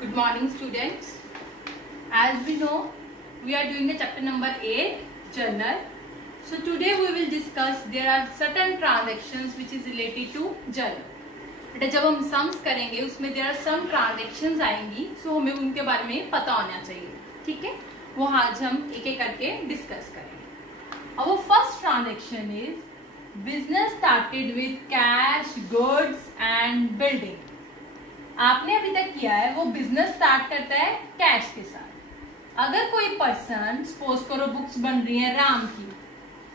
Good morning, students. As we know, we are doing the chapter number 8, journal. So today we will discuss there are certain transactions which is related to journal. बेटा जब हम sums करेंगे उसमें there are some transactions आएंगी, so हमें उनके बारे में पता होना चाहिए, ठीक है? वो आज हम एक एक करके डिस्कस करेंगे. Our first transaction is business started with cash, goods and building. आपने अभी तक किया है वो बिजनेस स्टार्ट करता है कैश के साथ. अगर कोई पर्सन सपोज करो बुक्स बन रही है राम की,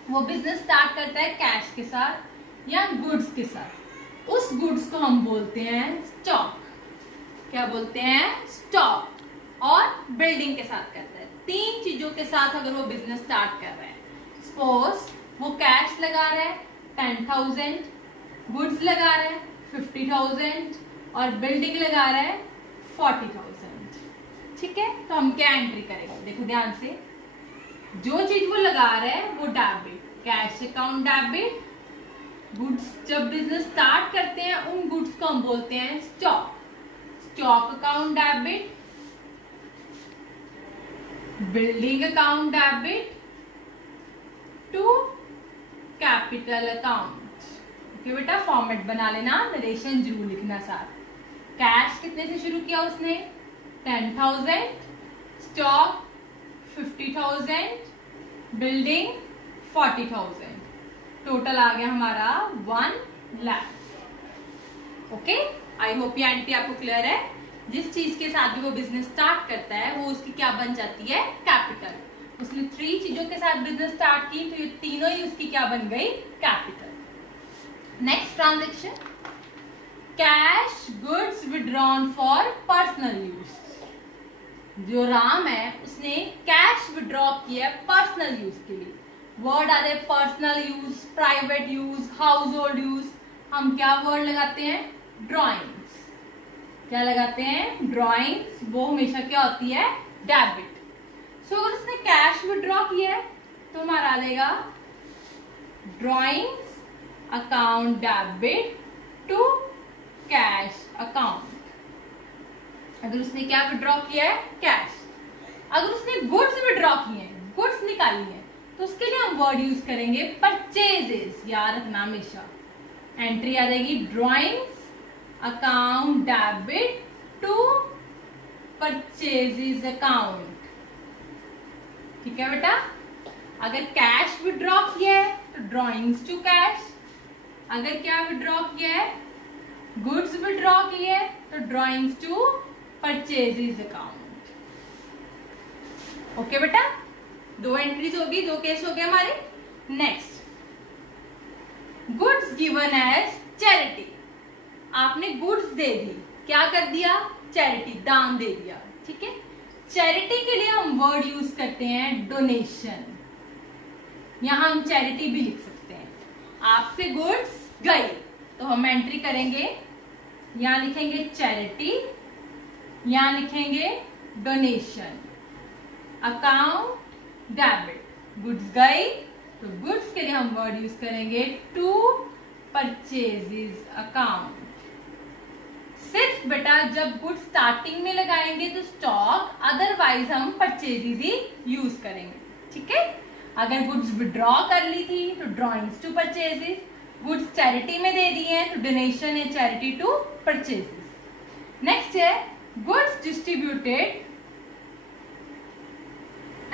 वो बिजनेस स्टार्ट करता है कैश के साथ या गुड्स के साथ. उस गुड्स को हम बोलते हैं स्टॉक. क्या बोलते हैं? स्टॉक. और बिल्डिंग के साथ करता है. तीन चीजों के साथ अगर वो बिजनेस स्टार्ट कर रहा है. सपोज वो कैश लगा रहा है 10,000, गुड्स लगा रहा है 50,000 और बिल्डिंग लगा रहा है 40,000. ठीक है, तो हम क्या एंट्री करेंगे? देखो ध्यान से, जो चीज वो लगा रहा है वो debit, cash account debit. Goods जब बिजनेस स्टार्ट करते हैं उन गुड्स को हम बोलते हैं stock. Stock account debit, building account debit to capital account. Okay बेटा, फॉर्मेट बना लेना, नरेशन जरूर लिखना साथ. कैश कितने से शुरू किया उसने? 10,000, स्टॉक 50,000, बिल्डिंग 40,000. टोटल आ गया हमारा 1 लाख. ओके, आई होप ये एंट्री आपको क्लियर है. जिस चीज के साथ भी वो बिजनेस स्टार्ट करता है वो उसकी क्या बन जाती है? कैपिटल. उसने 3 चीजों के साथ बिजनेस स्टार्ट की तो ये तीनों ही उसकी क्या बन गई? Capital. Next transaction, cash goods withdrawn for personal use. जो राम है उसने कैश विड्रॉ किया पर्सनल यूज के लिए. वर्ड आ रहे personal use, private use, house hold use. हम क्या वर्ड लगाते हैं? ड्रॉइंग्स. क्या लगाते हैं? ड्रॉइंग्स. वो हमेशा क्या होती है? डेबिट. सो अगर उसने कैश विड्रॉ किया है तो हमारा आ जाएगा drawings account debit to cash account. अगर उसने क्या विड्रॉ किया है? कैश. अगर उसने गुड्स विड्रॉ किए हैं, गुड्स निकाली है, तो उसके लिए हम वर्ड यूज करेंगे परचेजेस. याद रखना हमेशा. एंट्री आ जाएगी drawings account debit to purchases account. ठीक है बेटा. अगर कैश विड्रॉ किया है तो ड्रॉइंग्स टू कैश. अगर क्या विड्रॉ किया है? गुड्स विड्रॉ किए तो drawings to purchases account. Okay बेटा, 2 एंट्रीज होगी, 2 केस हो गए हमारे. Next, goods given as charity. आपने गुड्स दे दी, क्या कर दिया? चैरिटी, दान दे दिया. ठीक है, चैरिटी के लिए हम वर्ड यूज करते हैं डोनेशन. यहां हम चैरिटी भी लिख सकते हैं. आपसे गुड्स गई तो हम एंट्री करेंगे, यहां लिखेंगे चैरिटी, यहां लिखेंगे डोनेशन. अकाउंट डेबिट, गुड्स गई तो गुड्स के लिए हम वर्ड यूज करेंगे टू परचेजेस अकाउंट. सिर्फ बेटा जब गुड्स स्टार्टिंग में लगाएंगे तो स्टॉक, अदरवाइज हम परचेजेस ही यूज करेंगे. ठीक है. अगर गुड्स विड्रॉ कर ली थी तो drawings to purchases. Goods charity में दे दिए हैं तो डोनेशन है चैरिटी टू परचेजेस. नेक्स्ट है goods distributed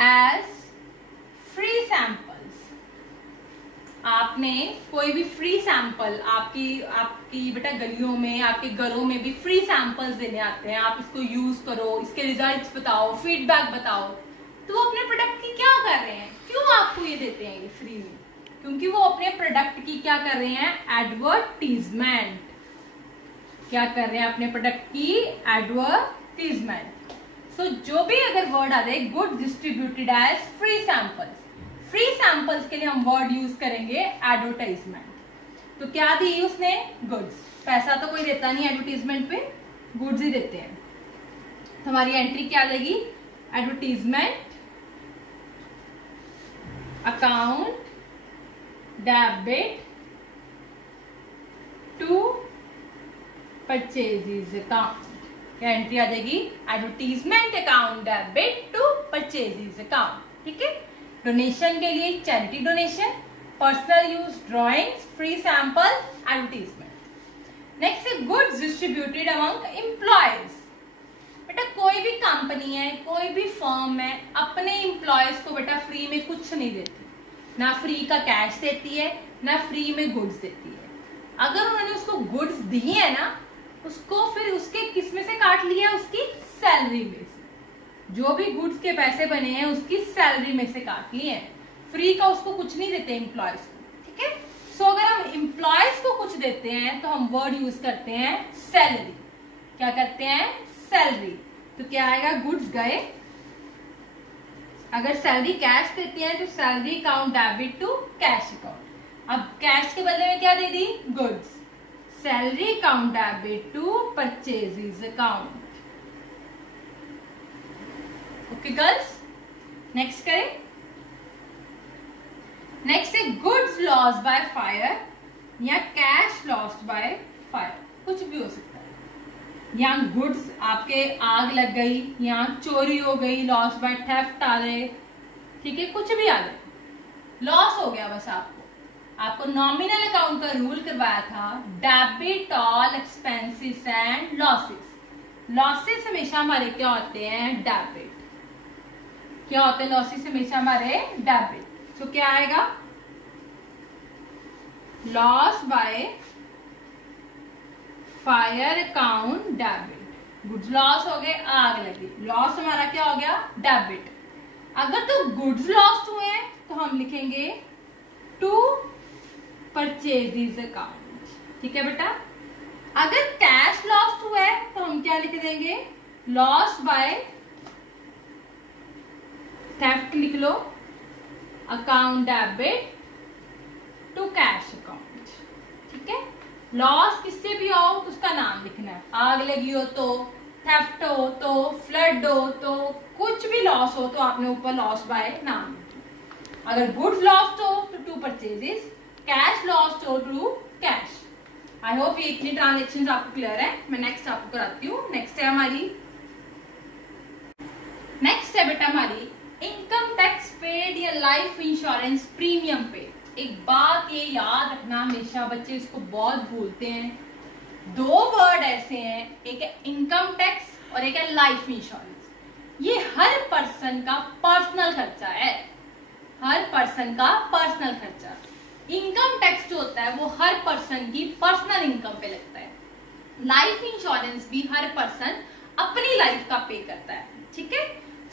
as free samples. आपने कोई भी फ्री सैंपल, आपकी बेटा गलियों में, आपके घरों में भी फ्री सैंपल्स देने आते हैं. आप इसको यूज करो, इसके रिजल्ट्स बताओ, फीडबैक बताओ. तो वो अपने प्रोडक्ट की क्या कर रहे हैं? क्यों आपको ये देते हैं ये फ्री में? क्योंकि वो अपने प्रोडक्ट की क्या कर रहे हैं? एडवर्टीजमेंट. क्या कर रहे हैं? अपने प्रोडक्ट की एडवर्टीजमेंट. सो जो भी अगर वर्ड आ जाए good distributed as free samples, free samples के लिए हम वर्ड यूज करेंगे एडवर्टाइजमेंट. तो क्या दी उसने? गुड्स. पैसा तो कोई देता नहीं एडवर्टीजमेंट पे, गुड्स ही देते हैं. तो हमारी एंट्री क्या आ जाएगी? Advertisement account debit to purchases account. क्या एंट्री आ जाएगी, advertisement account debit to purchases account, ठीक है। डोनेशन के लिए charity donation, personal use drawings, free sample, advertisement. Next है गुड्स डिस्ट्रीब्यूटेड अमंग एम्प्लॉयज। बेटा कोई भी कंपनी है, कोई भी फर्म है, अपने एम्प्लॉयज को बेटा फ्री में कुछ नहीं देती, ना फ्री का कैश देती है, ना फ्री में गुड्स देती है। अगर उन्होंने उसको गुड्स दी है ना, उसको फिर उसके किस में से काट लिया, उसकी सैलरी में से। जो भी गुड्स के पैसे बने हैं उसकी सैलरी में से काट लिए हैं। फ्री का उसको कुछ नहीं देते एम्प्लॉयज को, ठीक है। सो अगर हम एम्प्लॉयज को कुछ देते हैं तो हम वर्ड यूज करते हैं सैलरी। क्या करते हैं, सैलरी। तो क्या आएगा, गुड्स गए। अगर सैलरी कैश देती है तो salary account debit to cash account. अब कैश के बदले में क्या दे दी, goods. Salary account debit to purchases account. Okay girls, next करें। नेक्स्ट है गुड्स लॉस बाय फायर या कैश लॉस्ट बाय फायर, कुछ भी हो सकता है। यहाँ गुड्स आपके आग लग गई, यहाँ चोरी हो गई, लॉस बाय थेफ्ट आ गए, ठीक है, कुछ भी आ गए, लॉस हो गया। बस आपको नॉमिनल अकाउंट का रूल करवाया था, debit all expenses and losses. Losses हमेशा हमारे क्या होते हैं, डेबिट। क्या होते हैं लॉसेस हमेशा हमारे, डेबिट। तो क्या आएगा, loss by fire account debit. Goods loss हो गए, आग लगी, लॉस हमारा क्या हो गया, डेबिट। अगर तो गुड्स लॉस्ट हुए हैं तो हम लिखेंगे टू परचेजेस अकाउंट, ठीक है बेटा। अगर कैश लॉस्ट हुआ है तो हम क्या लिख देंगे, लॉस बाय थेफ्ट लिख लो, account debit to cash account, ठीक है। लॉस किससे भी हो तो उसका नाम लिखना है। आग लगी हो तो, थेफ्ट हो तो, फ्लड हो तो, कुछ भी लॉस हो तो आपने ऊपर लॉस बाय नाम लिखना। अगर गुड्स लॉस्ट हो तो टू परचेजेस, कैश लॉस्ट हो टू कैश। आई होप ये इतनी ट्रांजेक्शन आपको क्लियर है। मैं नेक्स्ट आपको कराती हूँ। नेक्स्ट है हमारी, नेक्स्ट है बेटा हमारी इनकम टैक्स पेड या लाइफ इंश्योरेंस प्रीमियम पेड। एक बात ये याद रखना, हमेशा बच्चे इसको बहुत भूलते हैं। दो वर्ड ऐसे हैं, एक है इनकम टैक्स और एक है लाइफ इंश्योरेंस। ये हर पर्सन का पर्सनल खर्चा है, हर पर्सन का पर्सनल खर्चा। इनकम टैक्स जो होता है वो हर पर्सन की पर्सनल इनकम पे लगता है। लाइफ इंश्योरेंस भी हर पर्सन अपनी लाइफ का पे करता है, ठीक है।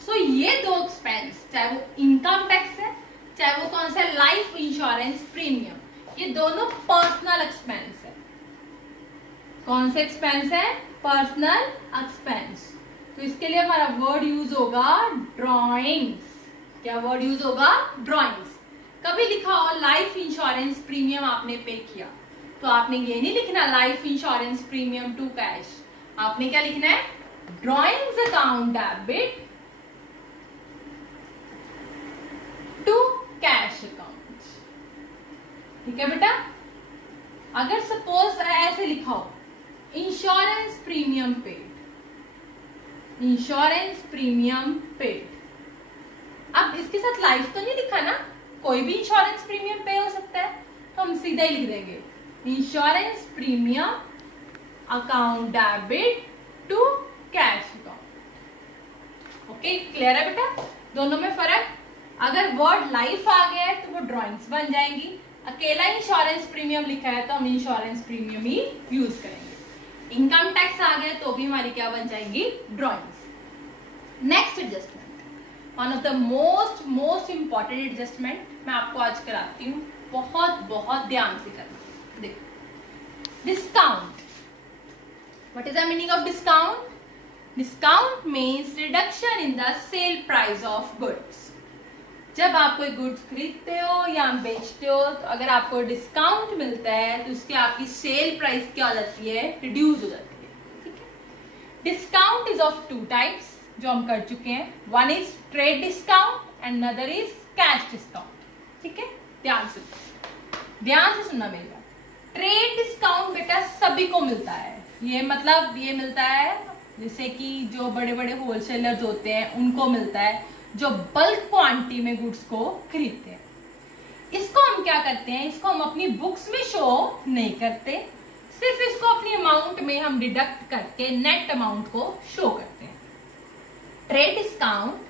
सो ये दो एक्सपेंस, चाहे वो इनकम टैक्स है चाहे वो कौन सा लाइफ इंश्योरेंस प्रीमियम, ये दोनों पर्सनल एक्सपेंस है। कौन सा एक्सपेंस है, पर्सनल एक्सपेंस। तो इसके लिए हमारा वर्ड यूज होगा ड्रॉइंग्स। क्या वर्ड यूज होगा, ड्रॉइंग्स। कभी लिखा हो लाइफ इंश्योरेंस प्रीमियम आपने पे किया तो आपने ये नहीं लिखना life insurance premium to cash, आपने क्या लिखना है, drawings account debit to cash account, ठीक है बेटा। अगर सपोज ऐसे लिखा हो insurance premium paid, insurance premium paid, अब इसके साथ लाइफ तो नहीं लिखा ना, कोई भी इंश्योरेंस प्रीमियम पे हो सकता है, तो हम सीधा ही लिख देंगे insurance premium account debit to cash account. Okay, clear है बेटा, दोनों में फर्क। अगर वर्ड लाइफ आ गया है तो वो ड्रॉइंग्स बन जाएंगी, अकेला इंश्योरेंस प्रीमियम लिखा है तो हम इंश्योरेंस प्रीमियम ही यूज करेंगे। इनकम टैक्स आ गया तो भी हमारी क्या बन जाएंगी, drawings. Next adjustment, one of the most important adjustment मैं आपको आज कराती हूँ, बहुत बहुत ध्यान से करना। देखो, discount. What is the meaning of discount? Discount means reduction in the sale price of goods. जब आप कोई गुड्स खरीदते हो या बेचते हो तो अगर आपको डिस्काउंट मिलता है तो उसकी आपकी सेल प्राइस क्या हो जाती है, रिड्यूस हो जाती है, ठीक है। Discount is of two types जो हम कर चुके हैं, one is trade discount and another is cash discount, ठीक है। ध्यान से सुनना मेरी बात। ट्रेड डिस्काउंट बेटा सभी को मिलता है, ये मतलब ये मिलता है जैसे कि जो बड़े बड़े होलसेलर्स होते हैं उनको मिलता है, जो बल्क क्वांटिटी में गुड्स को खरीदते हैं। इसको हम क्या करते हैं, इसको हम अपनी बुक्स में शो नहीं करते, सिर्फ इसको अपनी अमाउंट में हम डिडक्ट करके नेट अमाउंट को शो करते हैं। ट्रेड डिस्काउंट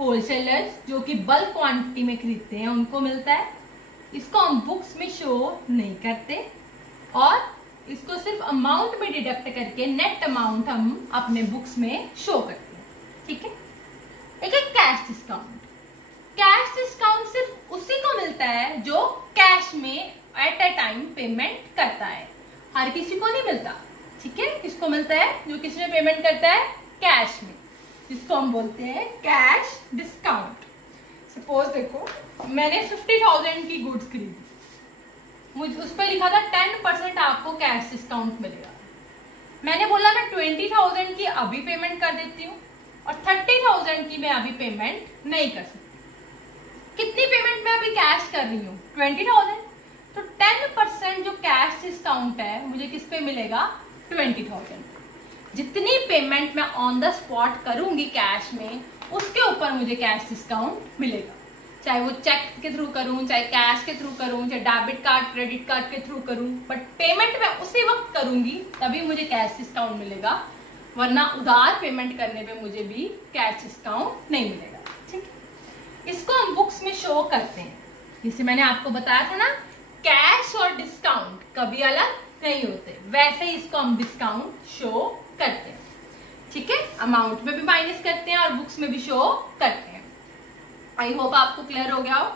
होलसेलर्स जो कि बल्क क्वांटिटी में खरीदते हैं उनको मिलता है, इसको हम बुक्स में शो नहीं करते और इसको सिर्फ अमाउंट में डिडक्ट करके नेट अमाउंट हम अपने बुक्स में शो करते हैं। ठीक है। एक है कैश डिस्काउंट। कैश डिस्काउंट सिर्फ उसी को मिलता है जो कैश में एट अ टाइम पेमेंट करता है, हर किसी को नहीं मिलता। ठीक है। किसको मिलता है, जो किसी ने पेमेंट करता है कैश में, जिसको हम बोलते हैं कैश डिस्काउंट। सपोज देखो मैंने 50,000 की गुड्स खरीदी, मुझे उस पर लिखा था 10% आपको कैश डिस्काउंट मिलेगा। मैंने बोला मैं 20,000 की अभी पेमेंट कर देती हूँ और 30,000 की मैं अभी पेमेंट नहीं कर सकती। कितनी पेमेंट मैं अभी कैश कर रही हूँ, 20,000। तो 10% जो कैश डिस्काउंट है मुझे किस पे मिलेगा, 20,000। जितनी पेमेंट मैं ऑन द स्पॉट करूंगी कैश में, उसके ऊपर मुझे कैश डिस्काउंट मिलेगा। चाहे वो चेक के थ्रू करूं, चाहे कैश के थ्रू करूं, चाहे डेबिट कार्ड क्रेडिट कार्ड के थ्रू करूं, बट पेमेंट मैं उसी वक्त करूंगी तभी मुझे कैश डिस्काउंट मिलेगा, वरना उधार पेमेंट करने पे मुझे भी कैश डिस्काउंट नहीं मिलेगा। ठीक है। इसको हम बुक्स में शो करते हैं। जैसे मैंने आपको बताया था ना, कैश और डिस्काउंट कभी अलग नहीं होते, वैसे ही इसको हम डिस्काउंट शो करते हैं। ठीक है। अमाउंट में भी माइनस करते हैं और बुक्स में भी शो करते हैं। आई होप आपको क्लियर हो गया हो।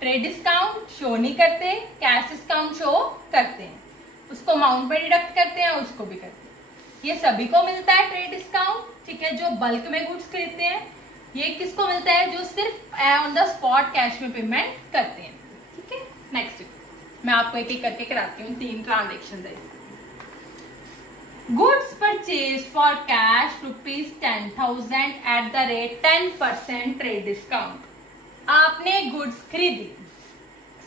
ट्रेड डिस्काउंट शो नहीं करते, कैश डिस्काउंट शो करते हैं, उसको अमाउंट में डिडक्ट करते हैं, उसको भी करते हैं। ये सभी को मिलता है ट्रेड डिस्काउंट। ठीक है। जो बल्क में गुड्स खरीदते हैं, ये किसको मिलता है, जो सिर्फ ऑन द स्पॉट कैश में पेमेंट करते हैं। ठीक है। नेक्स्ट मैं आपको एक एक करके कराती हूँ, 3 ट्रांजेक्शन है। Goods purchase for cash ₹10,000 at the rate 10% trade discount. आपने गुड्स खरीदी,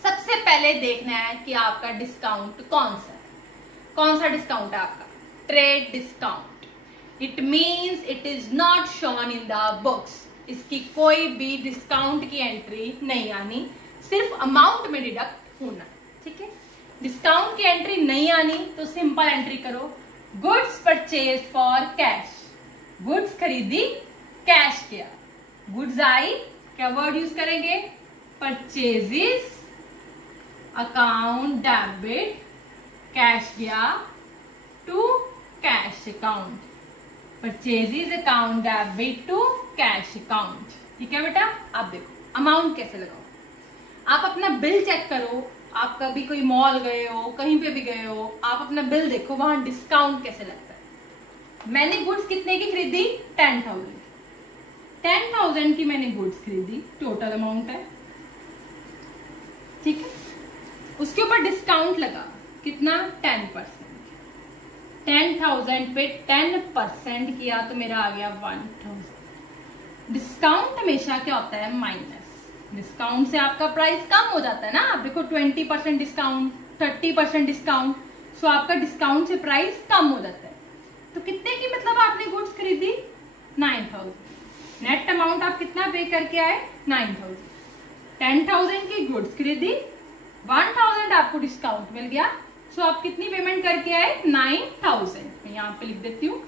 सबसे पहले देखना है कि आपका डिस्काउंट कौन सा है। कौन सा डिस्काउंट है आपका, trade discount. It means it is not shown in the books. इसकी कोई भी डिस्काउंट की एंट्री नहीं आनी, सिर्फ अमाउंट में डिडक्ट होना। ठीक है। डिस्काउंट की एंट्री नहीं आनी तो सिंपल एंट्री करो, goods purchase for cash. Goods खरीदी, कैश किया, गुड्स आई, क्या वर्ड यूज करेंगे, परचेजेस, अकाउंट डेबिट, कैश गया to cash account, purchases account debit to cash account. ठीक है बेटा। आप देखो अमाउंट कैसे लगाओ, आप अपना बिल चेक करो, आप कभी कोई मॉल गए हो, कहीं पे भी गए हो, आप अपना बिल देखो, वहां डिस्काउंट कैसे लगता है। मैंने गुड्स कितने की खरीदी, 10,000। 10,000 की मैंने गुड्स खरीदी, टोटल अमाउंट है। ठीक है। उसके ऊपर डिस्काउंट लगा, कितना, 10%। 10,000 पे 10% किया तो मेरा आ गया 1,000। डिस्काउंट हमेशा क्या होता है, माइनस। डिस्काउंट से आपका प्राइस कम हो जाता है ना। आप देखो 20% डिस्काउंट, 30% डिस्काउंट, सो आपका डिस्काउंट से प्राइस कम हो जाता है। तो कितने की मतलब आपने गुड्स खरीदी, 9,000। नेट अमाउंट आप कितना पे करके आए, 9,000। 10,000 की गुड्स खरीदी, 1,000 आपको डिस्काउंट मिल गया, सो आप कितनी पेमेंट करके आए, 9,000। मैं यहाँ पे लिख देती हूँ,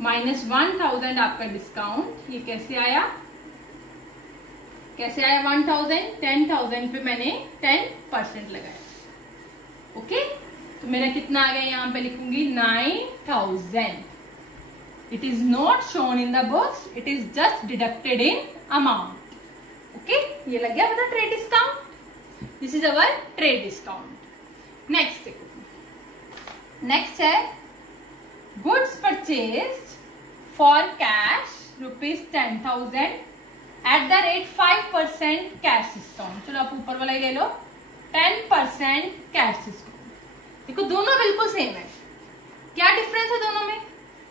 माइनस 1,000 आपका डिस्काउंट। ये कैसे आया, कैसे आया 1,000, 10,000 पे मैंने 10% लगाया। ओके। तो मेरा कितना आ गया, यहाँ पे लिखूंगी 9,000। It is not shown in the books, it is just deducted in amount. Okay. ये लग गया पता, trade discount. This is our trade discount. Next देखो, नेक्स्ट है goods purchase for cash ₹10,000 at the rate 5% cash discount. चलो आप ऊपर वाला ही ले लो, 10% कैश डिस्काउंट। देखो दोनों बिल्कुल सेम है, क्या डिफरेंस है दोनों में,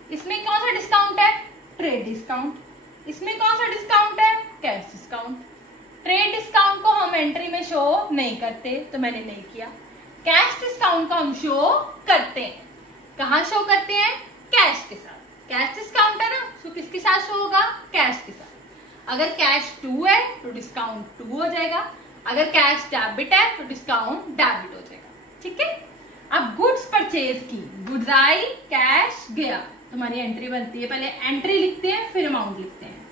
इसमें कौन सा डिस्काउंट है, ट्रेड डिस्काउंट, इसमें कौन सा डिस्काउंट है, कैश डिस्काउंट। ट्रेड डिस्काउंट को हम एंट्री में शो नहीं करते तो मैंने नहीं किया, कैश डिस्काउंट को हम शो करते हैं। कहाँ शो करते हैं, कैश के साथ। कैश डिस्काउंट है ना, तो किसके साथ शो होगा? कैश के साथ। अगर कैश 2 है तो डिस्काउंट 2 हो जाएगा, अगर कैश डेबिट है तो डिस्काउंट डेबिट हो जाएगा। ठीक है, अब गुड्स परचेज की, गुड्स आई, कैश गया, तुम्हारी एंट्री बनती है। पहले एंट्री लिखते हैं फिर अमाउंट लिखते हैं।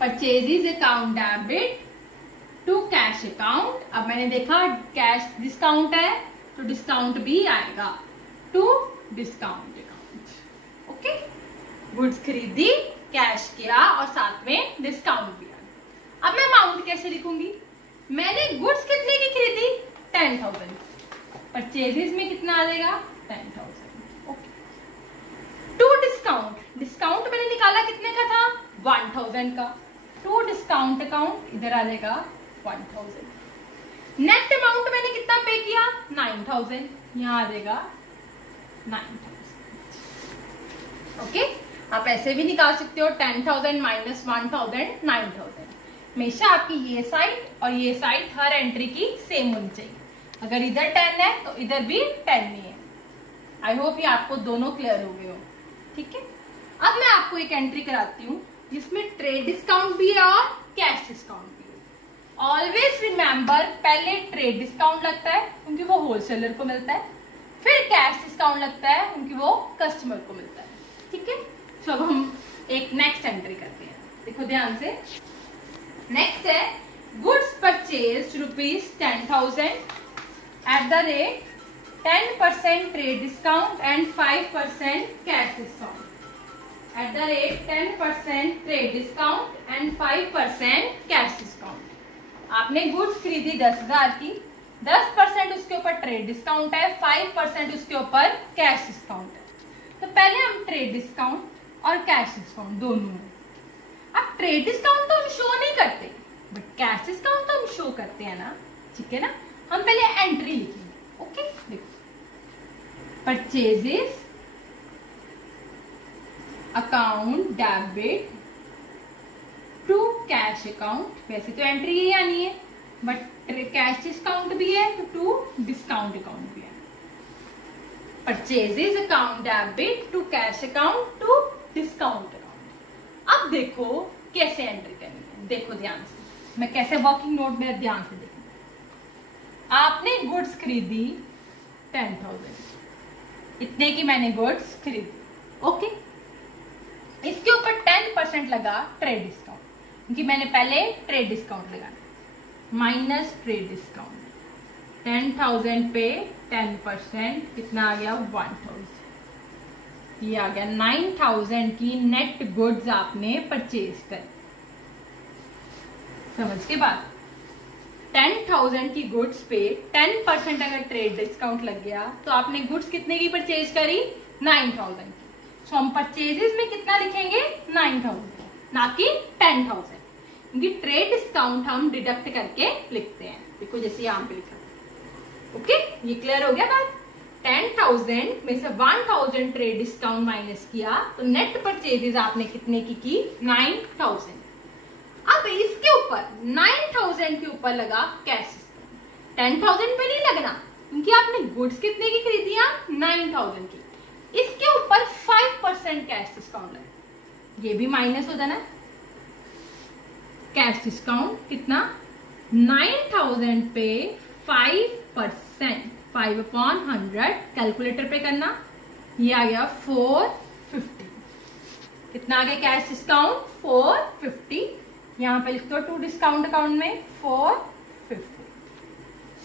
Purchases account debit to cash account. अब मैंने देखा कैश डिस्काउंट है तो डिस्काउंट भी आएगा to discount account. Okay, goods खरीदी, कैश किया और साथ में डिस्काउंट भी आया। अब मैं अमाउंट कैसे लिखूंगी? मैंने गुड्स कितने की खरीदी? 10,000। परचेजेस में कितना आ जाएगा? 10,000। ओके, टू डिस्काउंट, डिस्काउंट मैंने निकाला कितने का था? 1,000 का। टू डिस्काउंट अकाउंट इधर आ जाएगा 1,000। नेट अमाउंट मैंने कितना पे किया? 9,000, यहाँ आ जाएगा 9,000। ओके, आप ऐसे भी निकाल सकते हो 10,000 माइनस 1,000, 9,000। हमेशा आपकी ये साइड और ये साइड हर एंट्री की सेम होनी चाहिए। अगर इधर 10 है तो इधर भी 10 नहीं है। आई होप ये आपको दोनों क्लियर हो गए हो। ठीक है, अब मैं आपको एक एंट्री कराती हूँ जिसमें ट्रेड डिस्काउंट भी है और कैश डिस्काउंट भी है। ऑलवेज रिमेंबर, पहले ट्रेड डिस्काउंट लगता है क्योंकि वो होलसेलर को मिलता है, फिर कैश डिस्काउंट लगता है क्योंकि वो कस्टमर को मिलता है। ठीक है, तो अब हम एक नेक्स्ट एंट्री करते हैं, देखो ध्यान से। नेक्स्ट है goods purchase ₹10,000 at the rate 10% trade discount and 5% cash discount. At the rate 10% trade discount and 5% cash discount. आपने गुड्स खरीदी 10,000 की, 10% उसके ऊपर ट्रेड डिस्काउंट है, 5% उसके ऊपर कैश डिस्काउंट है। तो पहले हम ट्रेड डिस्काउंट और कैश डिस्काउंट दोनों में। अब ट्रेड डिस्काउंट तो हम शो नहीं करते, बट कैश डिस्काउंट तो हम शो करते हैं ना। ठीक है ना, हम पहले एंट्री लिखेंगे। ओके, देखो, purchases account debit to cash account. वैसे तो एंट्री यही आनी है, बट कैश डिस्काउंट भी है तो टू डिस्काउंट अकाउंट भी है। Purchases account debit to cash account to discount account. अब देखो कैसे एंट्री करनी है, देखो ध्यान से, मैं कैसे वर्किंग नोट में ध्यान से देखूं। आपने गुड्स खरीदी 10,000, इतने की मैंने गुड्स खरीदी। ओके, इसके ऊपर 10% लगा ट्रेड डिस्काउंट, क्योंकि मैंने पहले ट्रेड डिस्काउंट लगाया, माइनस ट्रेड डिस्काउंट। 10,000 पे 10% कितना आ गया? 1,000। ये आ गया 9,000 की नेट गुड्स आपने परचेज कर। समझ के बाद 10,000 की गुड्स पे 10% अगर ट्रेड डिस्काउंट लग गया तो आपने गुड्स कितने की परचेज करी? 9,000 की। तो हम परचेजेस में कितना लिखेंगे? 9,000, ना कि 10,000, क्योंकि ट्रेड डिस्काउंट हम डिडक्ट करके लिखते हैं। देखो जैसे यहाँ पे लिखा। ओके, ये क्लियर हो गया बात? 10,000 में से 1,000 ट्रेड डिस्काउंट माइनस किया तो नेट परचेजेस आपने कितने की? 9,000। अब इसके ऊपर 9,000 के ऊपर लगा कैश डिस्काउंट। 10,000 पे नहीं लगना, क्योंकि आपने गुड्स कितने की खरीदी? 9,000 की। इसके ऊपर 5% कैश डिस्काउंट लगा, ये भी माइनस हो जाना। कैश डिस्काउंट कितना? 9,000 पे 5%, 5/100 कैलकुलेटर पे करना, ये आ गया 450। कितना आ गया कैश डिस्काउंट? 450। यहाँ पे लिख दो टू डिस्काउंट अकाउंट में 450।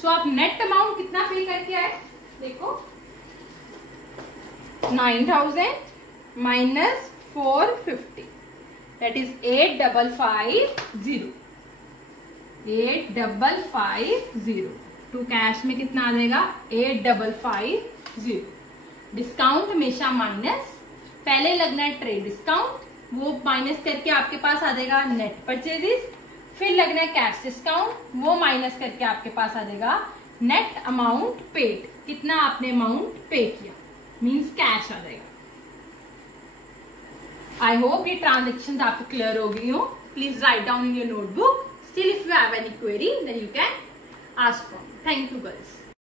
सो आप नेट अमाउंट कितना पे करके आए? देखो 9,000 minus 450, that is 8,550। 8,550 to cash में कितना आ जाएगा? 8,550। डिस्काउंट हमेशा माइनस, पहले लगना है ट्रेड डिस्काउंट, वो माइनस करके आपके पास आ जाएगा नेट परचेजेस, फिर लगना है कैश डिस्काउंट, वो माइनस करके आपके पास आ जाएगा नेट अमाउंट पेड। कितना आपने अमाउंट पे किया, मींस कैश आ जाएगा। आई होप ये ट्रांजेक्शन आपको क्लियर हो गई हो। Please write down in your notebook. Still if you have any query then you can ask from. Thank you girls.